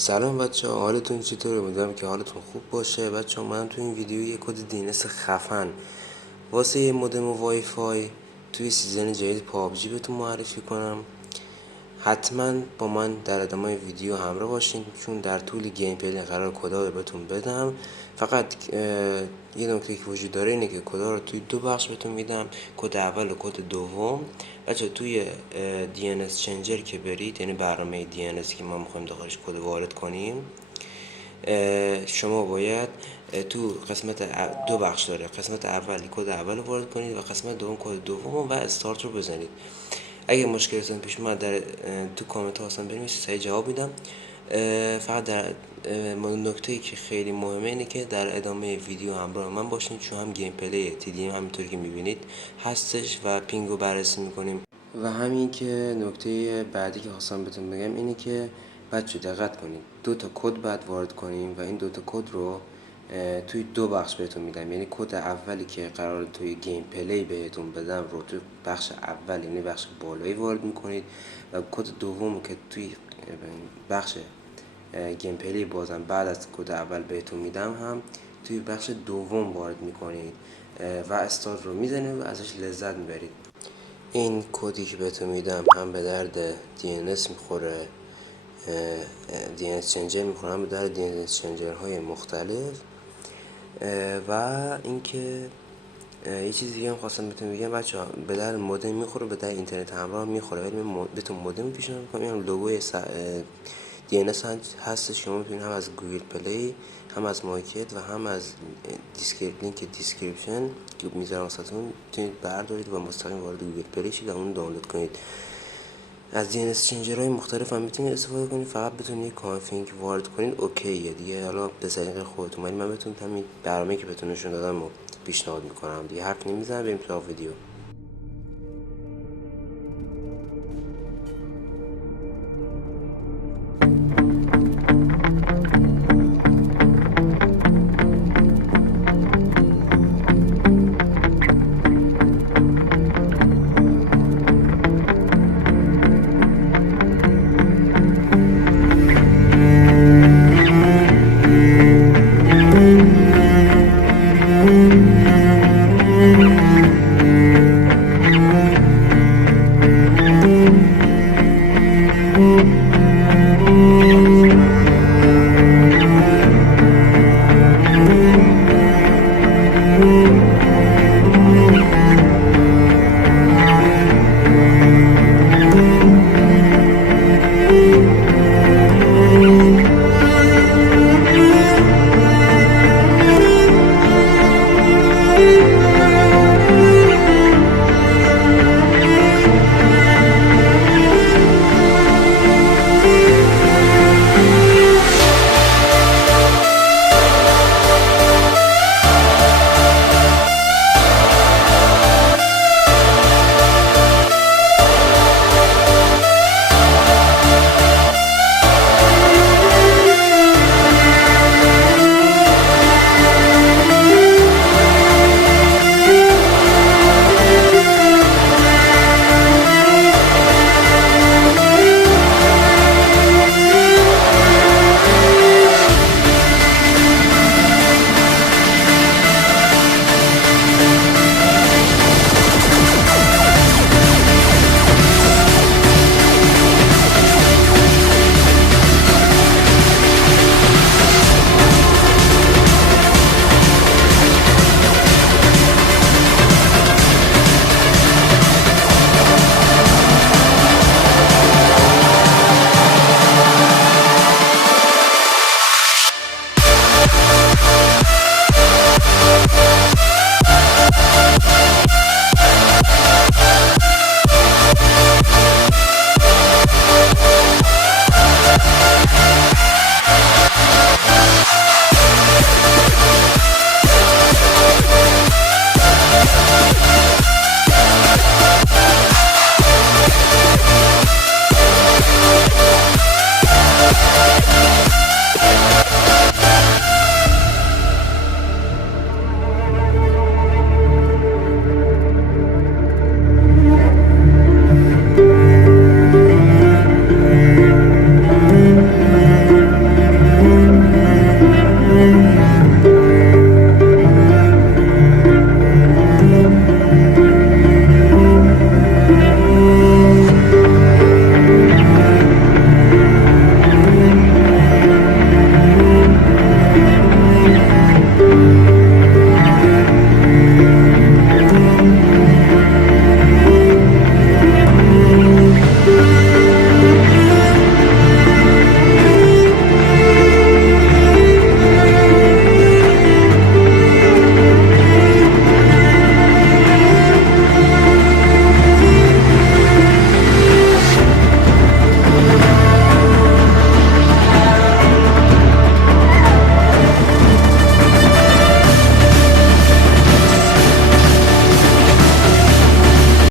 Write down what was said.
سلام بچه ها، حالتون چطوره؟ امیدوارم که حالتون خوب باشه. بچه ها، من تو این ویدیو یه کد DNS خفن واسه یه مودم و وای فای توی سیزن جدید پابجی بهتون معرفی کنم. حتما با من در ادامه ویدیو همراه باشین، چون در طول گیم پلی قرار کدا رو بهتون بدم. فقط یه نکته که وجود داره اینه که کدا رو توی دو بخش بهتون میدم، کد اول و کد دوم. بچه توی DNS چنجر که برید، یعنی برنامه DNS که ما میخوایم داخلش کد وارد کنیم، شما باید تو قسمت دو بخش داره. قسمت اولی کد اول رو وارد کنید و قسمت دوم کد دوم و استارت رو بزنید. اگه مشکلتون پیش اومد در تو کامنت ها اصلا بنویسید، سریع جواب میدم. فقط در نکته ای که خیلی مهمه اینه که در ادامه ویدیو همراه من باشین، چون هم گیم پلی TDM همینطوری که میبینید هستش و پینگ رو بررسی میکنیم. و همین که نکته بعدی که خواستم بهتون بگم اینه که بچه دقت کنید، دو تا کد بعد وارد کنیم و این دو تا کد رو توی دو بخش بهتون میدم. یعنی کد اولی که قرار توی گیم پلی بهتون بدم رو توی بخش اول، یعنی بخش بالایی وارد میکنید، و کد دوم که توی بخش گیم پلی بازم بعد از کد اول بهتون میدم هم توی بخش دوم وارد میکنید و استارت رو میزنید و ازش لذت میبرید. این کدی که بهتون میدم هم به درد DNS میخوره، DNS چنجر میخوره، هم به درد DNS چنجر های مختلف. و اینکه یه چیز دیگه هم خواستم بهتون بگم بچه‌ها، به درد مودم میخوره، به درد اینترنت همراه میخوره، ولی من بهتون مودم پیشنهاد میکنم. این لوگوی DNS هستش که میتونید هم از گوگل پلی، هم از مارکت و هم از لینک دیسکریپشن که میذارم واسهتون، میتونید بردارید و مستقیم وارد گوگل پلی شید و اون دانلود کنید. از DNS چنجرهای مختلف هم میتونید استفاده کنید، فقط بتونید یک کانفیگ وارد کنید اوکیه دیگه. حالا به طریق خودتون، ولی من بهتون همین برنامه‌ای که بهتون نشون دادم رو پیشنهاد میکنم دیگه. حرف نمیزنم، بریم تو ویدیو.